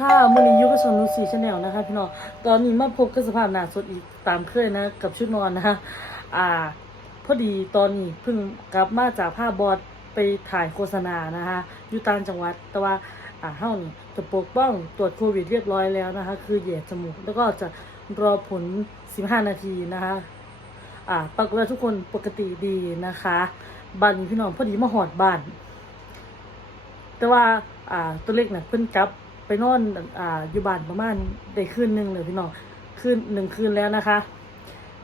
ค่ะมือนี้ยุกับชนนุสีชาแนลนะคะพี่น้องตอนนี้มาพบกับสภาพหนาสดอีกตามเคยนะ กับชุดนอนนะคะอ่า พอดีตอนนี้เพิ่งกลับมาจากภาพบอสไปถ่ายโฆษณานะคะอยู่ต่างจังหวัดแต่ว่าอ่าเฮานี่จะปกป้องตรวจโควิดเรียบร้อยแล้วนะคะ คือเหยียดจมูก แล้วก็จะรอผล 15 นาทีนะคะอ่าปรากฏว่าทุกคนปกติดีนะคะบ้านพี่น้องพอดีมาหอดบ้าน แต่ว่าอ่าตัวเล็กเนี่ยเพิ่นกลับ ไปนอนอ่าอยู่บ้านประมาณได้คืนหนึ่งเลยพี่น้องคืนหนึ่งคืนแล้วนะคะ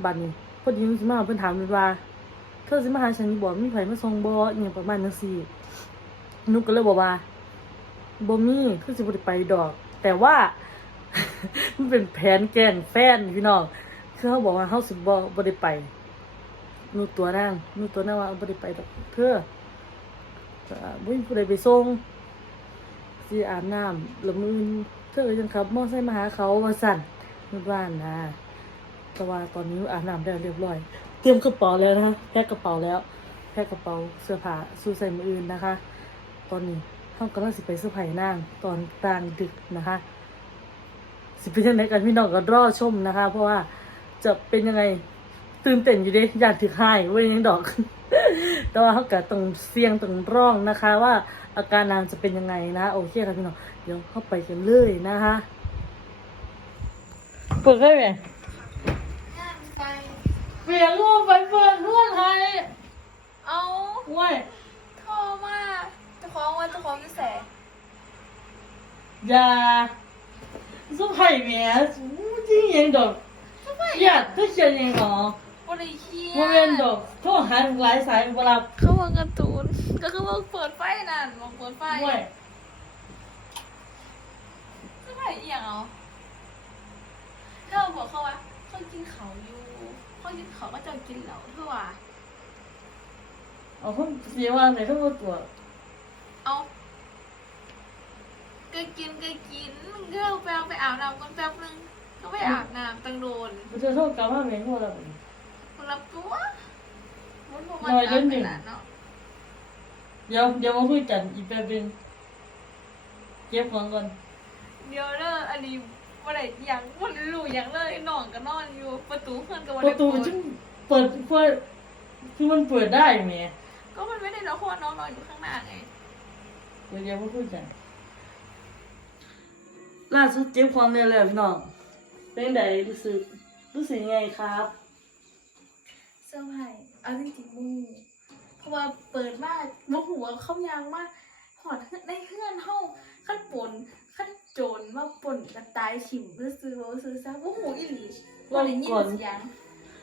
บ้านนี้พอดีสิมาเพิ่นถามเลยว่าเธอสิมาหาฉันบ่มีไผมาส่งบ่อหยังประมาณนั้นสินุก็เลยบอกว่าบ่มีคือสิบ่ได้ไปดอก แต่ว่า มันเป็นแผนแกล้งแฟนพี่น้องคือเขาบอกว่าเขาสิบ่บ่ได้ไปนูตัวนั่งนูตัวนั่งว่าบ่ได้ไปดอกเพื่ออ่อบ่มีผู้ใดไปส่ง สิอาบน้ำล้วมื้ออื่นเธอยังขับมอไซค์มาหาเขาว่าสั่นนึกว่านนะแต่ว่าตอนนี้อาบน้ำได้เรียบร้อย เตรียมกระเป๋าแล้วนะคะแพ็คกระเป๋าแล้วแพ็คกระเป๋าเสื้อผ้าสู้ใส่มืออื่นนะคะ ตอนนี้เขากำลังสิไปเสื้อผ้านางตอนกลางดึกนะคะ สิเป็นยังไงกันพี่น้องก็รอชมนะคะ เพราะว่าจะเป็นยังไงตื่นเต้นอยู่ด้อยากถือหายเว้ยยังดอก แต่ว่าเขาก็ต้องเสี่ยงต้องร้องนะคะว่า อาการนางจะเป็นยังไงนะ โอเคค่ะพี่น้อง เดี๋ยวเข้าไปกันเลยนะคะเปิดได้ไหมงานไกลเปลี่ยนรูปไปเปิดเพื่อนไทยเอาเว้ยโทรมาเจะคล้าของว่าเจะคล้าของอยู่แสอย่าสุไผ่เมียจริงยังดอกทำไมอยากก็ เชียร์ยังหรอบริเคียโมเมนดอกโทรหาหลายสายเวลาเขาว่าการ์ตูน ก็คือว่าเปิดไฟนั่นบอกเปิดไฟเว้ยทำไมอีหยังเอาเธอบอกเขาว่าเขากินเขาอยู่เขากินเขาก็จะกินเหล้าเธอว่าเอาคนเสียว่าไหนทั้งหมดตัว เอาก็กินก็กินเ girl ไปเอาไปอาบน้ำก่อนแป๊บนึงก็ไปอาบน้ำตังโดนมันจะโทษกลับมาเหม็นหัวเราคนรับตัวมันบอกหว่าน่อยจะเล่เอานหนึ่ไปงละเนาะเดี๋ยวเดี๋ยวมาคุยกันอีกแป๊บนึงเก็บของก่อนเดี๋ยวเด้ออันนี้ว่าไหนยังวันรู้ยังเลยนอนก็นอนอยู่ประตูเพื่อนก็วันประตูมันจึงเปิดเพื่อคือมันเปิดได้แหมก็มันไม่ได้ล็อกเพราะว่าน้องนอนอยู่ข้างหน้าไงเดี๋ยวเดี๋ยวมาคุยกันล่าสุดเก็บของเนี่ยแล้วพี่น้องเป็นไงรู้สึกรู้สึกยังไงครับ เสื้อผ้าเอาจริงๆมูเพราะว่าเปิดมากมหัวเข้ายางมากหอดในเพื่อนเฮาขั้นปนขั้นโจรมาปนกระตายฉิมหรือซื้อว่าซื้อซะว่าหูอีหลีว่าได้ยินเสียง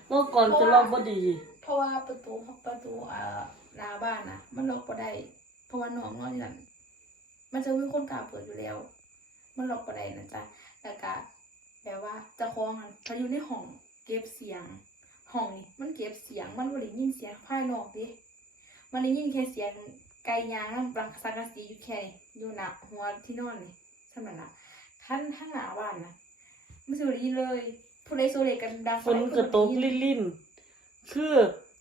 เมื่อก่อนจะรอบบ่ดี เพราะว่าประตูประตูอ่าหน้าบ้านนะมันล็อกบ่ได้เพราะว่าน้องนอนอยู่นั่นมันจะมีคนกล้าเปิดอยู่แล้ว มันล็อกบ่ได้นะจ๊ะแล้วก็แบบว่าเจ้าของอะเขาอยู่ในห้องเก็บเสียง ห้องนี่มันเก็บเสียงมันบ่ได้ยินเสียงภายนอกดิมันได้ยินแค่เสียงไก่ยางน้ำปลังสังกะสีอยู่แค่อยู่หน้าหัวที่นอนนี่สำนั้นล่ะท่านข้างหน้าบ้านนะไม่สิบ่ได้ยินเลยผู้ใดโซเลกันดังฝนกระตกลิ่นลิ่นๆคือ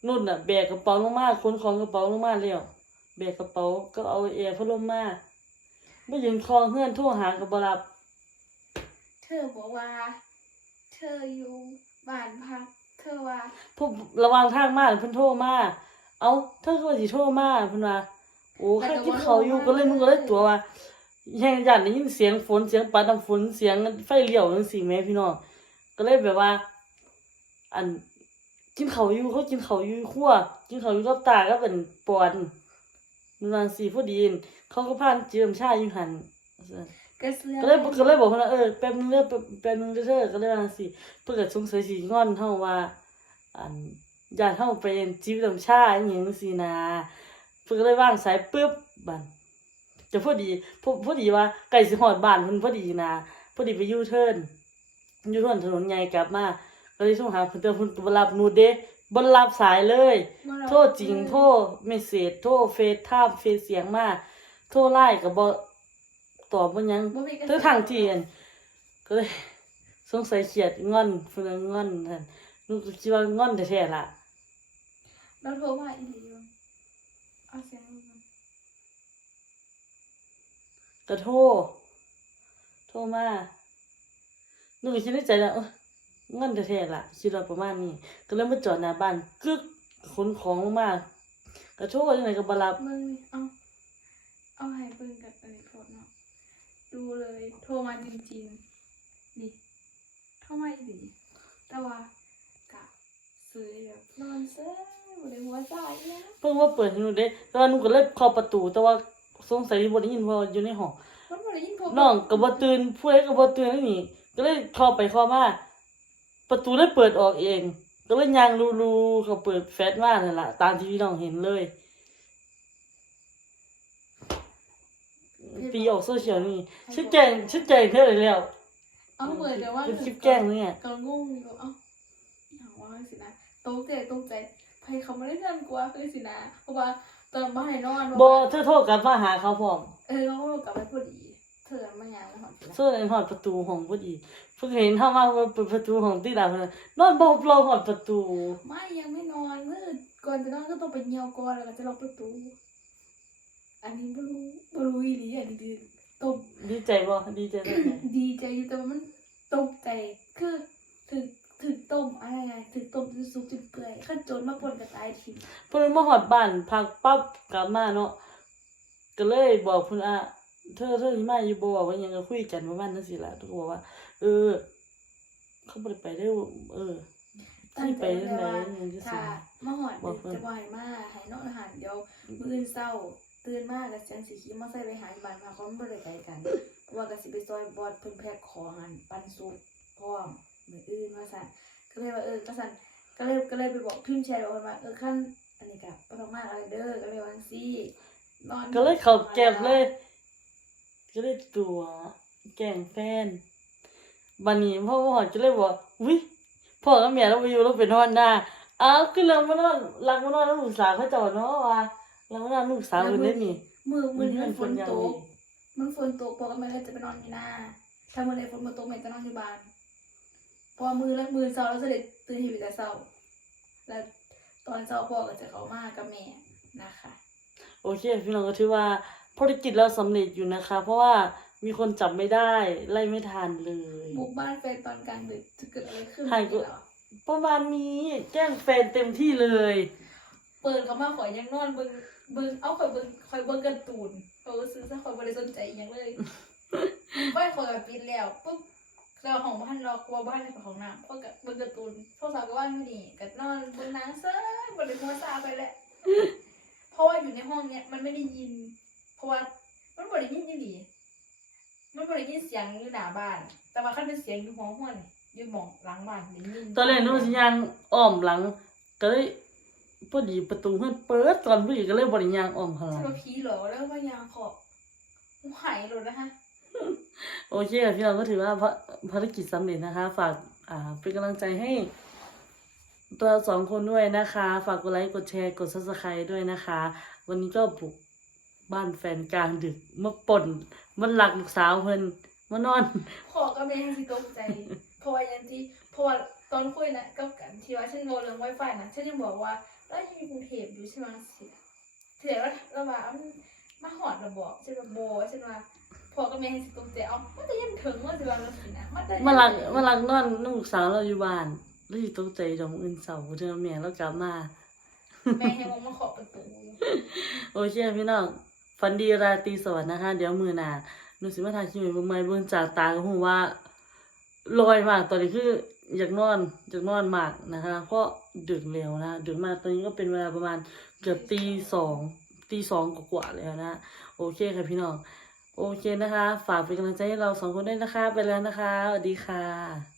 นุ่นอะแบกกระเป๋าลงมาขนของกระเป๋าลงมาแล้วแบกกระเป๋าก็เอาแอร์พัดลมมาไม่ยืนคอเฮือนโทรหากับบรับ เธอบอกว่า เธออยู่บ้านพัก เธอว่าพวกระหวังทางมาเพิ่นโทรมาเอาเธอก็ว่าสิโทรมาเพิ่นว่าโอ้ข้ากินเขาวอยู่ก็เลยมึงก็เลยตัวว่าแห่งยันได้ยินเสียงฝนเสียงปาดน้ำฝนเสียงไฟเลี้ยวจังซี่แหม่พี่น้องก็เลยแบบว่า อันกินเขาวอยู่เขากินเขาวอยู่ครัวกินเขาวอยู่กับตาก็เป็นปอนมันว่าสิพอดีนเขาก็พานเจิมชาอยู่หั่นกระเสื้อก็เลยก็เลยบอกเพิ่นว่าเออแป๊บนึงเด้อแป๊บแป๊บนึงเด้อเธอก็เลยว่าสิเพิ่นก็สงสัยสิงอนเฮาว่า อันญาติเฮาไปจิบน้ำชาอหยังจังซี่นะเพิ่นก็เลยวางสายปึ๊บบัดจะพอดีพอพอดีว่าใกล้สิฮอดบ้านเพิ่นพอดีนะพอดีไปยูเทิร์นยูเทิร์นถนนใหญ่กลับมาก็เลยโทรหาเพิ่นแต่เพิ่นก็บ่รับหนูเด้บ่รับสายเลย โทษจริงโทษเมสเซจโทษเฟซไทม์เฟซเสียงมาโทษไลน์ก็บ่ตอบบ่หยังบ่มีกระเธอทางที่อันก็เลยสงสัยเขียดงอนเพิ่นงอนท่าน นูก็คิดว่างอนแท้ๆล่ะเราโทรมาอีหลีอยู่เอาเสียงลงมาก็โทรโทรมาหนูก็คิดในใจแล้วเออเงินแท้ๆล่ะคิดว่าประมาณนี้ ก็เลยมาจอดหน้าบ้านกึกขนของลงมาก็โทรจังไดก็บ่รับเบิ่งนี่เอาเอาให้เบิ่งกับอะไรโพดเนาะดูเลย โทรมาจริงๆนี่โทรมาดีแต่ว่ากะ ซื้อแบบนอนเซ้บ่ได้หัวใจนะเพิ่งว่าเปิดให้หนูเด้แต่ว่าหนูก็เลยเข้าประตู แต่ว่าสงสัยบ่ได้ยินเพราะว่าอยู่ในห้องมันบ่ได้ยินพวกน้องก็บ่ตื่นผู้ใดก็บ่ตื่นแล้วนี่ ก็เลยเข้าไปเข้ามาประตูเลยเปิดออกเอง ก็เลยย่างรูๆเขาเปิดแฟลชมานั่นล่ะตามที่พี่น้องเห็นเลยปีออกโซเชียลนี่ชื่อแกล้งชื่อแกล้งเท่าไหร่แล้ว เอาเปิดแต่ว่าเป็นคลิปแกล้งเนี่ย ก็งงอยู่เอ้าอย่างว่าสินะ ตกใจตกใจไผเขาบ่ได้เงินกว่าคือสินะเพราะว่าตอนบ่ให้นอนบ่เธอโทรกลับมาหาเขาพร้อมเออเขาก็กลับไปพอดีเธอมาหยังแล้วหอดสินะโซ่ในหอดประตูห้องพอดีเพิ่งเห็นเข้ามาว่าเปิดประตูห้องที่ดาวเลยนอนบ่รอหอดประตู ไม่ยังไม่นอนมืดก่อนจะนอนก็ต้องไปเหี่ยวก่อนแล้วก็จะล็อกประตู อันนี้บ่รู้บ่รู้อีหลีอันนี้ดีตกดีใจบ่ดีใจจังได๋ดีใจอยู่แต่ว่ามันตกใจคือถึก ถึกต้มอะไรไงถึกต้มจนสุกจนเปื่อยขั้นโจรมาปนกับตายทีเพิ่นมาหอดบ้านพักปั๊บกลับมาเนาะก็เลยบอกเพิ่นอะเธอเธอสิมาอยู่บ่ว่าหยังก็คุยกันประมาณนั้นสิล่ะทุกคนบอกว่า เออ เขาบ่ได้ไปได้อเออตั้งสิใจไปไว้จังเลยได๋ว่ายังจะสิถ้ามาหอดบอกดึกเพิ่นจะบ่อยมากให้นอนอาหารเดี๋ยวมื้ออื่นเช้าตื่นมากกับจังสิขี่มอไซค์ไปหาที่บ้านพาเขาบ่ได้ไกลกันเพราะว่าก็สิไปซอยบอดเพิ่นแพ็คของอันปันสุกพร้อม มื้ออื่นว่าซั่นก็เลยว่าเออก็ซั่นก็เลยก็เลยไปบอกพิมพ์แชร์บอกเพิ่นว่าเออคั่นอันนี้ก็บ่ต้องมาอะไรเด้อก็เลยว่าจังซี่นอนก็เลยเข้าแก็บเลย ก็เลยตัวแกล้งแฟนบัดนี้พ่อบ่ฮอดก็เลยบอกอุ๊ยพ่อกับแม่เราไปอยู่เราเป็นฮอนด้าอ้าวคือเรามานอนรักมานอนแล้วลูกสาวเขาเจ้าเนาะว่าเรามานอนลูกสาวเพิ่นได้นี่มือมือนี้มันฝนยังตดีกมันฝนตกพอก็ไม่ได้จะไปนอนที่หน้าถ้ามือไหนฝนมาตกแม่จะนอนที่บ้านเพอมือแล้วมือเช้าแล้วเสด็จตื่นหิวแต่เช้า แล้วตอนเช้าพ่อก็จะเข้ามากับแม่นะคะ โอเค พี่น้องก็ถือว่าภารกิจเราสำเร็จอยู่นะคะ เพราะว่ามีคนจับไม่ได้ไล่ไม่ทันเลยบุกบ้านแฟนตอนกลางดึกจะเกิดอะไรขึ้นใช่ก็เหรอประมาณนี้แกล้งแฟนเต็มที่เลย เปิดเขามาข่อยยังนอนเบิ่งเบิ่งเอาข่อยเบิ่งข่อยเบิ่งการ์ตูนเขาก็ซื้อซะข่อยบ่ได้สนใจอหยังเลยบ้านข่อยก็ปิดแล้วปุ๊บ เราของบ้านเรากลัวบ้านในของน้ำเพราะกับเบิ่งการ์ตูนโทรศัพท์ก็ว่างอยู่นี่ก็นอนเบิ่งหนังเซ้ยบ่ได้หัวซาไปแหละเพราะว่าอยู่ในห้องเนี้ยมันไม่ได้ยิน เพราะว่ามันบ่ได้ยินอยู่ดีมันบ่ได้ยินเสียงอยู่หน้าบ้าน แต่ว่าคันเป็นเสียงอยู่ห้องห้วนอยู่หม่องหลังบ้านได้ยินตอนแรกนึกว่าสิยางอ้อมหลัง ก็เลยพอดีประตูมันเปิดตอนพอดีก็เลยบริยางอ้อมข้างหลัใช่งว่าผีเหรอแล้วว่ายางขอบหูหายเลยนะคะ โอเคค่ะพี่น้องก็ถือว่าภารกิจสำเร็จนะคะ ฝากอ่าเป็นกำลังใจให้ตัวเราสองคนด้วยนะคะ ฝากกดไลค์ กดแชร์ กด subscribe ด้วยนะคะ วันนี้ก็บุกบ้านแฟนกลางดึกมาป่นมันหลักลูกสาวเพิ่นมานอน ขอก็ไม่ให้สิตกใจเพราะว่าอย่างที่เพราะว่าตอนคุยนะกับกันที่ว่าฉันโงเรื่องไวไฟนะฉันยังบอกว่าเรายังอยู่กรุงเทพอยู่ใช่ไหมสิเถียว่าเราว่ามันมาหอดระบอกใช่ไหมโบใช่ไหม พอก็ไม่ให้สิตกใจเอามันจะยังถึงว่าสิว่าเราสินะมันจะมาหลักมาหลักนอนลูกสาวเราอยู่บ้านแล้วอยู่ตกใจดอกอื่นเสาร์เธอแม่แล้วกลับมา แม่ให้มองมาขอประตูโอเคพี่น้องฝันดีราตรีสวัสดิ์นะคะ เดี๋ยวมือหน้าหนูสิมาทายคิวเบิ่งใหม่เบิ่งจากตาก็ฮู้ว่าลอยมากตอนนี้คืออยากนอนอยากนอนมากนะคะเพราะดึกแล้วนะดึกมากตอนนี้ก็เป็นเวลาประมาณเกือบตีสองตีสองกว่าๆแล้วนะ โอเคค่ะพี่น้อง โอเคนะคะ ฝากเป็นกำลังใจให้เราสองคนด้วยนะคะ ไปแล้วนะคะ สวัสดีค่ะ